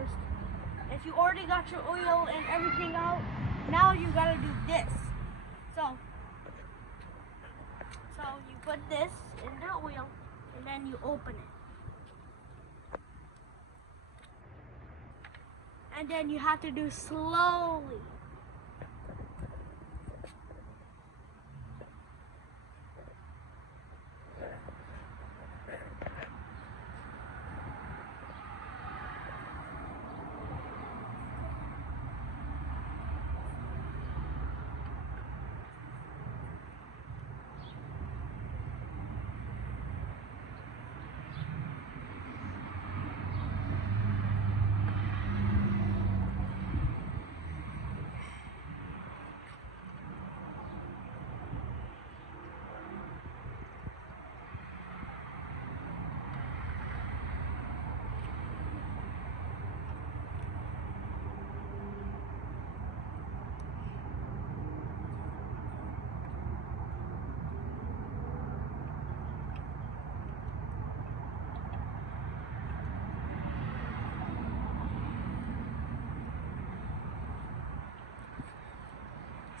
first. If you already got your oil and everything out, now you gotta do this. So you put this in the oil and then you open it. And then you have to do slowly.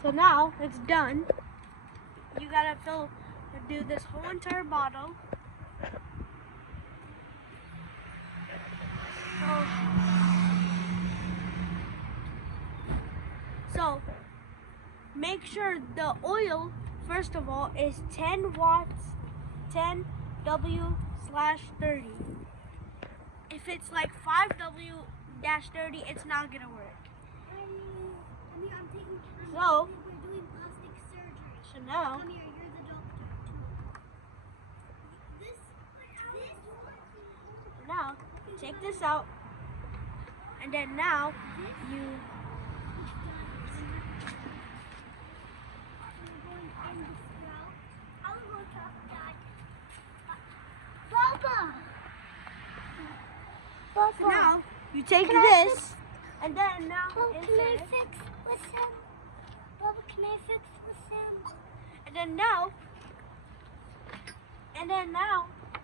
So now it's done. You gotta do this whole entire bottle. So make sure the oil, first of all, is 10 watts, 10 W/30. If it's like 5W-30, it's not gonna work. I'm taking time. So, we're doing plastic surgery. So now, Come here, you're the doctor. Now, take this out, and then now you. So now you take this, and then now insert it. Bubba, can I fix with Sam? And then now,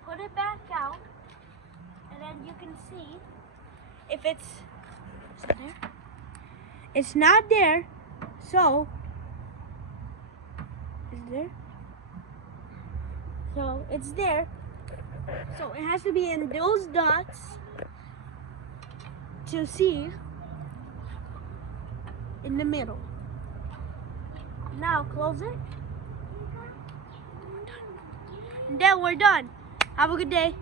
put it back out, and then you can see if is it there? It's not there, so is it there? So it's there. So it has to be in those dots to see in the middle. Now close it. And then we're done. Have a good day.